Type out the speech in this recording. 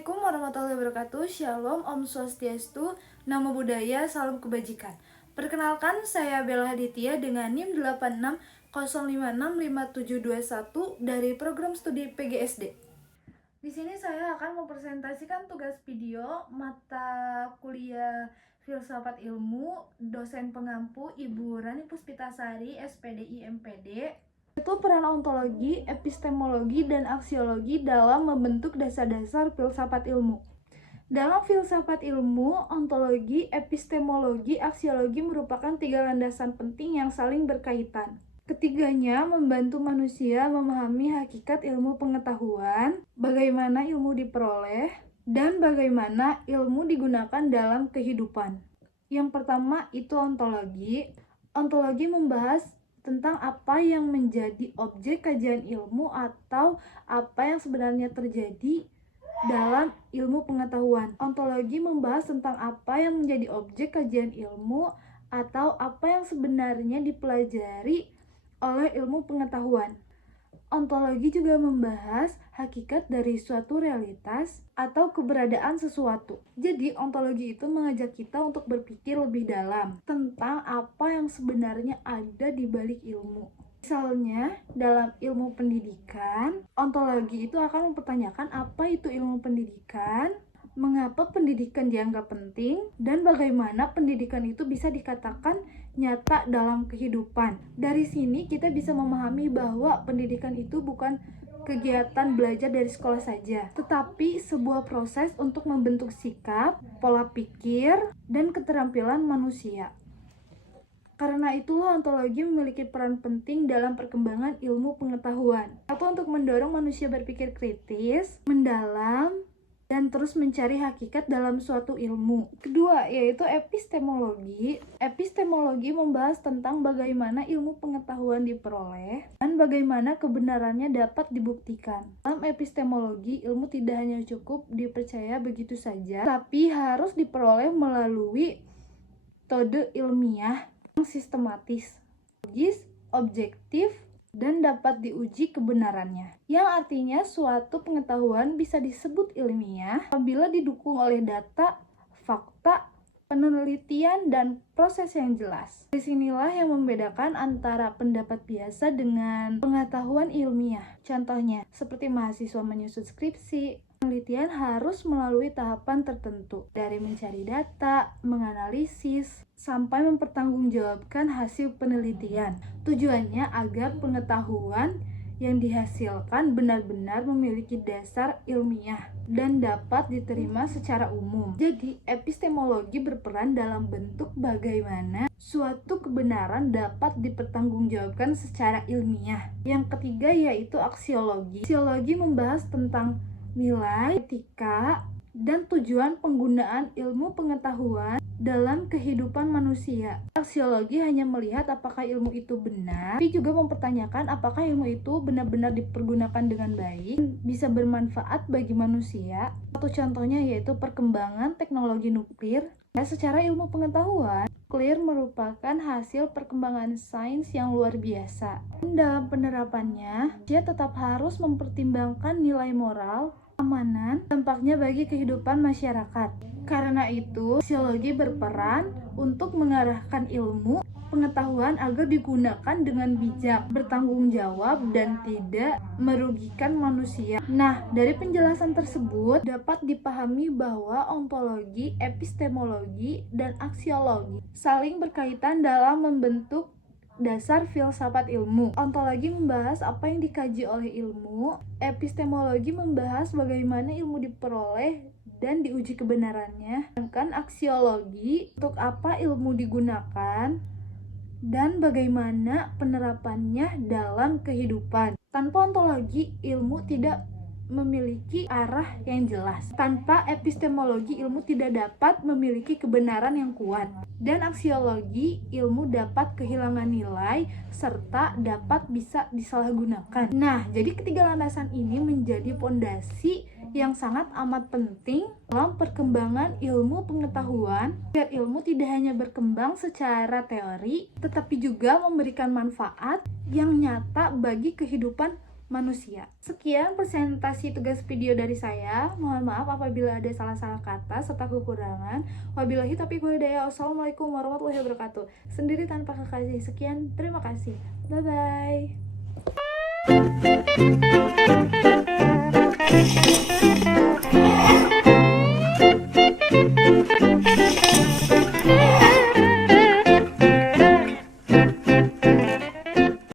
Assalamualaikum warahmatullahi wabarakatuh. Shalom, Om Swastiastu, Namo Buddhaya, Salam Kebajikan. Perkenalkan, saya Bella Haditya dengan NIM 8605655721 dari program studi PGSD. Di sini saya akan mempresentasikan tugas video mata kuliah Filsafat Ilmu, dosen pengampu Ibu Rani Puspitasari, SPDI MPD. Itu peran ontologi, epistemologi, dan aksiologi dalam membentuk dasar-dasar filsafat ilmu. Dalam filsafat ilmu, ontologi, epistemologi, aksiologi merupakan tiga landasan penting yang saling berkaitan. Ketiganya membantu manusia memahami hakikat ilmu pengetahuan, bagaimana ilmu diperoleh, dan bagaimana ilmu digunakan dalam kehidupan. Yang pertama itu ontologi. Ontologi membahas tentang apa yang menjadi objek kajian ilmu atau apa yang sebenarnya terjadi dalam ilmu pengetahuan. Ontologi membahas tentang apa yang menjadi objek kajian ilmu atau apa yang sebenarnya dipelajari oleh ilmu pengetahuan. Ontologi juga membahas hakikat dari suatu realitas atau keberadaan sesuatu. Jadi, ontologi itu mengajak kita untuk berpikir lebih dalam tentang apa yang sebenarnya ada di balik ilmu. Misalnya, dalam ilmu pendidikan, ontologi itu akan mempertanyakan apa itu ilmu pendidikan, mengapa pendidikan dianggap penting, dan bagaimana pendidikan itu bisa dikatakan nyata dalam kehidupan. Dari sini kita bisa memahami bahwa pendidikan itu bukan kegiatan belajar dari sekolah saja, tetapi sebuah proses untuk membentuk sikap, pola pikir, dan keterampilan manusia. Karena itulah ontologi memiliki peran penting dalam perkembangan ilmu pengetahuan. Satu, untuk mendorong manusia berpikir kritis, mendalam, dan terus mencari hakikat dalam suatu ilmu. Kedua, yaitu epistemologi. Epistemologi membahas tentang bagaimana ilmu pengetahuan diperoleh dan bagaimana kebenarannya dapat dibuktikan. Dalam epistemologi, ilmu tidak hanya cukup dipercaya begitu saja, tapi harus diperoleh melalui metode ilmiah yang sistematis, logis, objektif, dan dapat diuji kebenarannya. Yang artinya suatu pengetahuan bisa disebut ilmiah apabila didukung oleh data, fakta, penelitian, dan proses yang jelas. Disinilah yang membedakan antara pendapat biasa dengan pengetahuan ilmiah. Contohnya, seperti mahasiswa menyusun skripsi, penelitian harus melalui tahapan tertentu, dari mencari data, menganalisis, sampai mempertanggungjawabkan hasil penelitian. Tujuannya agar pengetahuan yang dihasilkan benar-benar memiliki dasar ilmiah dan dapat diterima secara umum. Jadi, epistemologi berperan dalam bentuk bagaimana suatu kebenaran dapat dipertanggungjawabkan secara ilmiah. Yang ketiga yaitu aksiologi. Aksiologi membahas tentang nilai, etika, dan tujuan penggunaan ilmu pengetahuan dalam kehidupan manusia. Aksiologi hanya melihat apakah ilmu itu benar, tapi juga mempertanyakan apakah ilmu itu benar-benar dipergunakan dengan baik, bisa bermanfaat bagi manusia. Satu contohnya yaitu perkembangan teknologi nuklir. Secara ilmu pengetahuan, nuklir merupakan hasil perkembangan sains yang luar biasa. Dalam penerapannya, dia tetap harus mempertimbangkan nilai moral, keamanan, dampaknya bagi kehidupan masyarakat. Karena itu, aksiologi berperan untuk mengarahkan ilmu pengetahuan agar digunakan dengan bijak, bertanggung jawab, dan tidak merugikan manusia. Nah, dari penjelasan tersebut dapat dipahami bahwa ontologi, epistemologi, dan aksiologi saling berkaitan dalam membentuk dasar filsafat ilmu. Ontologi membahas apa yang dikaji oleh ilmu, epistemologi membahas bagaimana ilmu diperoleh dan diuji kebenarannya, sedangkan aksiologi untuk apa ilmu digunakan dan bagaimana penerapannya dalam kehidupan. Tanpa ontologi, ilmu tidak memiliki arah yang jelas. Tanpa epistemologi, ilmu tidak dapat memiliki kebenaran yang kuat. Dan aksiologi, ilmu dapat kehilangan nilai serta dapat bisa disalahgunakan. Nah, jadi ketiga landasan ini menjadi pondasi yang sangat amat penting dalam perkembangan ilmu pengetahuan, agar ilmu tidak hanya berkembang secara teori, tetapi juga memberikan manfaat yang nyata bagi kehidupan manusia. Sekian presentasi tugas video dari saya. Mohon maaf apabila ada salah-salah kata serta kekurangan. Wabillahi taufiq wal hidayah. Wassalamualaikum warahmatullahi wabarakatuh. Sendiri tanpa kekasih. Sekian, terima kasih. Bye bye.